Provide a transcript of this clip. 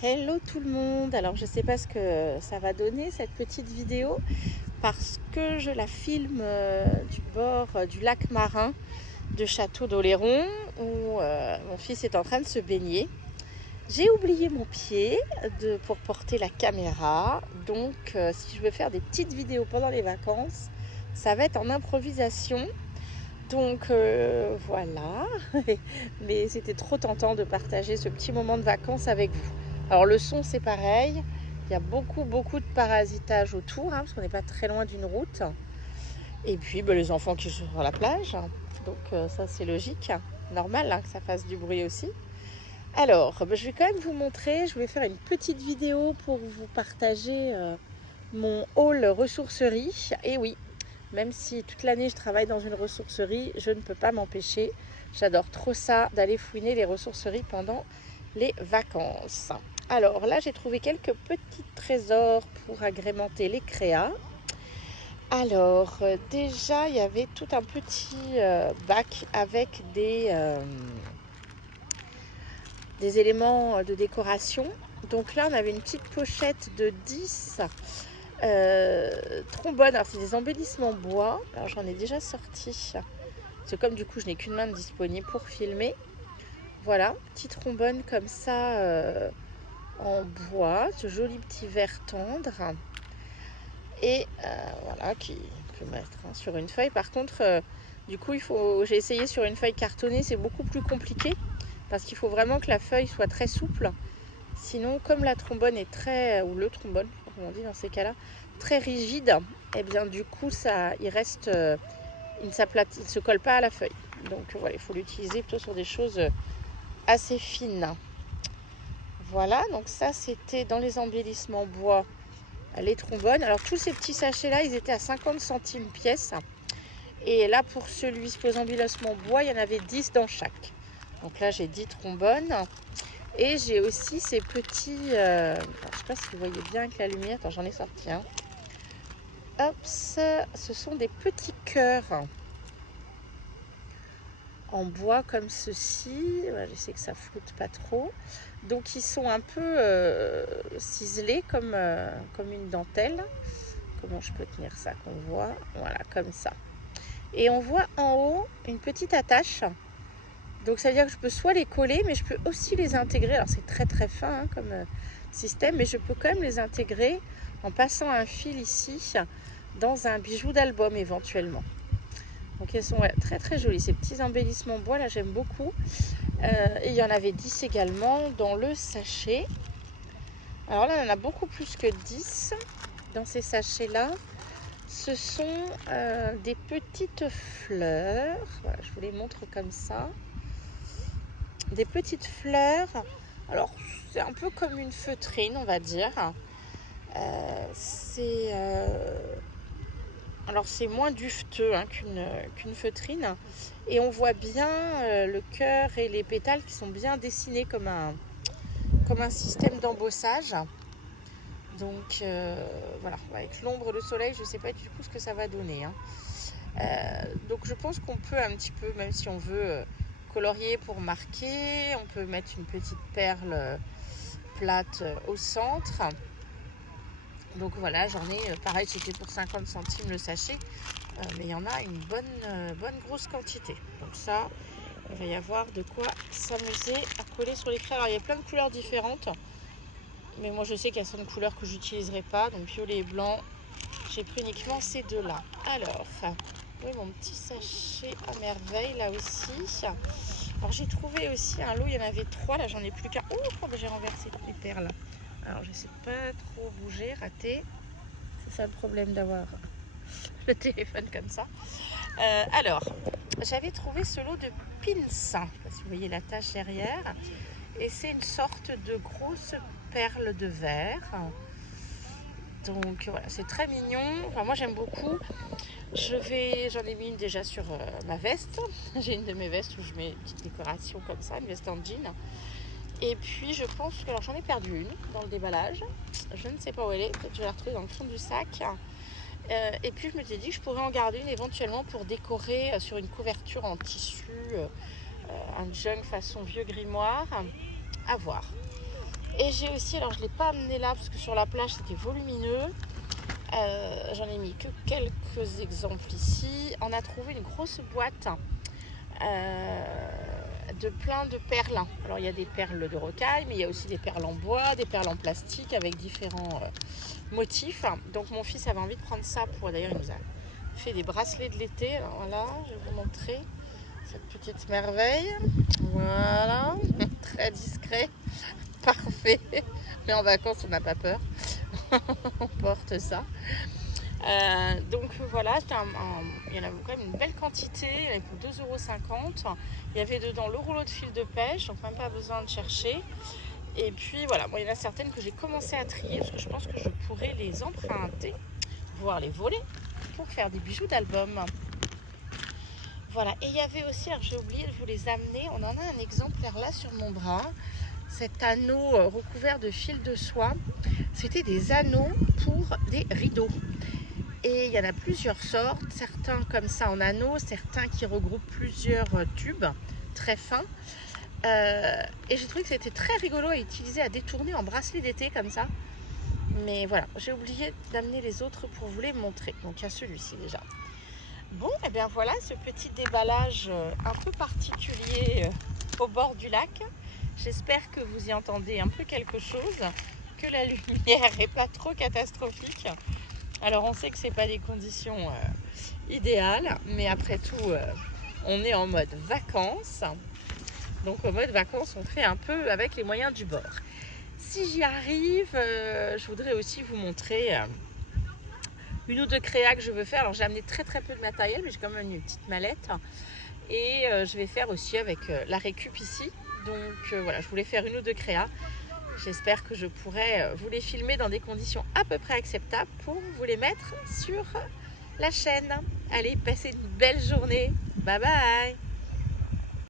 Hello tout le monde. Alors je sais pas ce que ça va donner cette petite vidéo parce que je la filme du bord du lac marin de Château d'Oléron où mon fils est en train de se baigner. J'ai oublié mon pied pour porter la caméra, donc si je veux faire des petites vidéos pendant les vacances, ça va être en improvisation. Donc voilà, mais c'était trop tentant de partager ce petit moment de vacances avec vous. Alors le son c'est pareil, il y a beaucoup de parasitage autour, parce qu'on n'est pas très loin d'une route. Et puis les enfants qui jouent sur la plage, donc ça c'est logique, normal que ça fasse du bruit aussi. Alors je vais quand même vous montrer, je vais faire une petite vidéo pour vous partager mon haul ressourcerie. Et oui, même si toute l'année je travaille dans une ressourcerie, je ne peux pas m'empêcher. J'adore trop ça, d'aller fouiner les ressourceries pendant les vacances. Alors là, j'ai trouvé quelques petits trésors pour agrémenter les créas. Alors déjà, il y avait tout un petit bac avec des éléments de décoration. Donc là, on avait une petite pochette de 10 trombones. Alors c'est des embellissements bois. Alors j'en ai déjà sorti. C'est comme du coup je n'ai qu'une main disponible pour filmer. Voilà, petit trombone comme ça en bois, ce joli petit vert tendre. Et voilà, qui peut mettre sur une feuille. Par contre, du coup, j'ai essayé sur une feuille cartonnée, c'est beaucoup plus compliqué parce qu'il faut vraiment que la feuille soit très souple. Sinon, comme la trombone est ou le trombone, comme on dit dans ces cas-là, très rigide, et bien du coup, il reste, il ne se colle pas à la feuille. Donc voilà, il faut l'utiliser plutôt sur des choses assez fines. Voilà, donc ça c'était dans les embellissements bois, les trombones. Alors tous ces petits sachets-là, ils étaient à 50 centimes pièce. Et là, pour celui-ci, aux embellissements bois, il y en avait 10 dans chaque. Donc là, j'ai 10 trombones. Et j'ai aussi ces petits... je ne sais pas si vous voyez bien avec la lumière. Attends, j'en ai sorti un. Hop, ce sont des petits cœurs en bois comme ceci. Voilà, j'essaie que ça floute pas trop. Donc ils sont un peu ciselés comme une dentelle. Comment je peux tenir ça qu'on voit? Voilà, comme ça. Et on voit en haut une petite attache. Donc ça veut dire que je peux soit les coller, mais je peux aussi les intégrer. Alors c'est très fin comme système, mais je peux quand même les intégrer en passant un fil ici dans un bijou d'album éventuellement. Donc elles sont très jolies, ces petits embellissements bois là, j'aime beaucoup. Et il y en avait 10 également dans le sachet. Alors là, il y en a beaucoup plus que 10 dans ces sachets-là. Ce sont des petites fleurs. Voilà, je vous les montre comme ça. Des petites fleurs. Alors, c'est un peu comme une feutrine, on va dire. Alors, c'est moins dufteux qu'une feutrine. Et on voit bien le cœur et les pétales qui sont bien dessinés comme un système d'embossage. Donc voilà, avec l'ombre, le soleil, je ne sais pas du tout ce que ça va donner. Donc je pense qu'on peut un petit peu, même si on veut colorier pour marquer, on peut mettre une petite perle plate au centre. Donc voilà, j'en ai, pareil, c'était pour 50 centimes le sachet, mais il y en a une bonne grosse quantité. Donc ça, il va y avoir de quoi s'amuser à coller sur les crayons. Alors il y a plein de couleurs différentes. Mais moi je sais qu'il y a certaines couleurs que j'utiliserai pas, donc violet et blanc, j'ai pris uniquement ces deux-là. Alors, oui, mon petit sachet à merveille là aussi. Alors j'ai trouvé aussi un lot, il y en avait 3, là j'en ai plus qu'un. Oh, j'ai renversé les perles. Alors j'essaie de pas trop bouger, rater. C'est ça le problème d'avoir le téléphone comme ça. Alors, j'avais trouvé ce lot de pins. Je sais pas si vous voyez la tache derrière. Et c'est une sorte de grosse perle de verre. Donc voilà, c'est très mignon. Enfin, moi j'aime beaucoup. J'en ai mis une déjà sur ma veste. J'ai une de mes vestes où je mets une petite décoration comme ça, une veste en jean. Et puis je pense que, alors j'en ai perdu une dans le déballage. Je ne sais pas où elle est. Peut-être que je vais la retrouver dans le fond du sac. Et puis je me suis dit que je pourrais en garder une éventuellement pour décorer sur une couverture en tissu, un junk façon vieux grimoire. À voir. Et j'ai aussi, alors je ne l'ai pas amené là parce que sur la plage c'était volumineux. J'en ai mis que quelques exemples ici. On a trouvé une grosse boîte de plein de perles. Alors il y a des perles de rocaille, mais il y a aussi des perles en bois, des perles en plastique avec différents motifs. Donc mon fils avait envie de prendre ça pour, d'ailleurs il nous a fait des bracelets de l'été. Alors voilà, je vais vous montrer cette petite merveille. Voilà, très discret, parfait. Mais en vacances on n'a pas peur, on porte ça. Donc voilà, il y en a quand même une belle quantité, il y en avait pour 2,50 €. Il y avait dedans le rouleau de fil de pêche, donc même pas besoin de chercher. Et puis voilà, bon, il y en a certaines que j'ai commencé à trier parce que je pense que je pourrais les emprunter, voire les voler pour faire des bijoux d'album. Voilà, et il y avait aussi, alors j'ai oublié de vous les amener, on en a un exemplaire là sur mon bras. Cet anneau recouvert de fil de soie, c'était des anneaux pour des rideaux. Et il y en a plusieurs sortes, certains comme ça en anneaux, certains qui regroupent plusieurs tubes très fins. Et j'ai trouvé que c'était très rigolo à utiliser, à détourner en bracelet d'été comme ça. Mais voilà, j'ai oublié d'amener les autres pour vous les montrer. Donc il y a celui-ci déjà. Bon, et bien voilà ce petit déballage un peu particulier au bord du lac. J'espère que vous y entendez un peu quelque chose, que la lumière n'est pas trop catastrophique. Alors on sait que c'est pas des conditions idéales, mais après tout, on est en mode vacances. Donc en mode vacances, on fait un peu avec les moyens du bord. Si j'y arrive, je voudrais aussi vous montrer une ou deux créas que je veux faire. Alors j'ai amené très peu de matériel, mais j'ai quand même une petite mallette. Et je vais faire aussi avec la récup ici. Donc voilà, je voulais faire une ou deux créas. J'espère que je pourrai vous les filmer dans des conditions à peu près acceptables pour vous les mettre sur la chaîne. Allez, passez une belle journée. Bye bye!